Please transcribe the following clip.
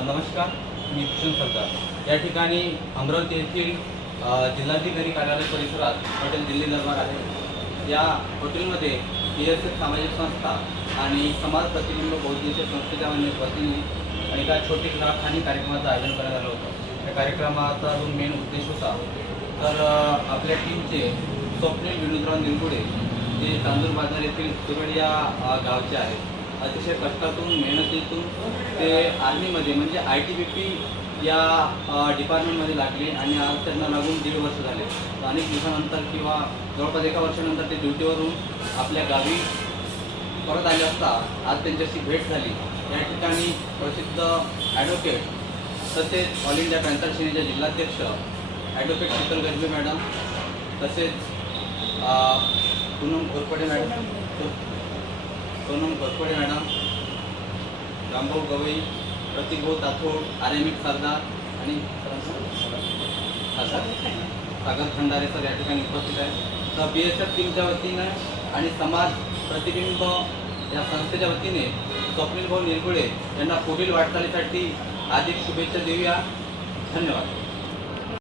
नमस्कार, मी भूषण सरदार। या ठिकाणी अमरावती येथील जिल्हाधिकारी कार्यालय परिसरात हॉटेल दिल्ली दरबार आहे। या हॉटेलमध्ये PSF सामाजिक संस्था आणि समाज प्रतिबिंब बहुउद्देशीय संस्थेच्या वतीने एका छोटे ग्राहकहानी कार्यक्रमाचं आयोजन करण्यात आलं होतं। या कार्यक्रमाचा जो मेन उद्देश होता तर आपल्या टीमचे स्वप्नील विनोदराव निरगुडे जे तांदूर बाजार येथील सुरड या गावचे आहेत। अतिशय कष्टातून मेहनतीतून ते आर्मीमध्ये म्हणजे ITBP या डिपार्टमेंटमध्ये लागले आणि आज त्यांना लागून 1.5 वर्ष झाले। अनेक दिवसानंतर किंवा जवळपास 1 वर्षानंतर ते ड्युटीवरून आपल्या गावी परत आले असता आज त्यांच्याशी भेट झाली। या ठिकाणी प्रसिद्ध ॲडव्होकेट तसेच ऑल इंडिया पॅन्थर सेनेचे जिल्हाध्यक्ष ॲडव्होकेट शीतल गजबे मॅडम, तसेच पूनम घोरपडे मॅडम, रामभाऊ गवई, प्रतिकभाऊ ताथोड, RMX सरदार आणि सागर खंडारे सर या ठिकाणी उपस्थित आहेत। तर BSF टीमच्या वतीनं आणि समाज प्रतिबिंब या संस्थेच्या वतीने स्वप्नील भाऊ निरगुडे यांना पुढील वाटचालीसाठी हार्दिक शुभेच्छा देऊया। धन्यवाद।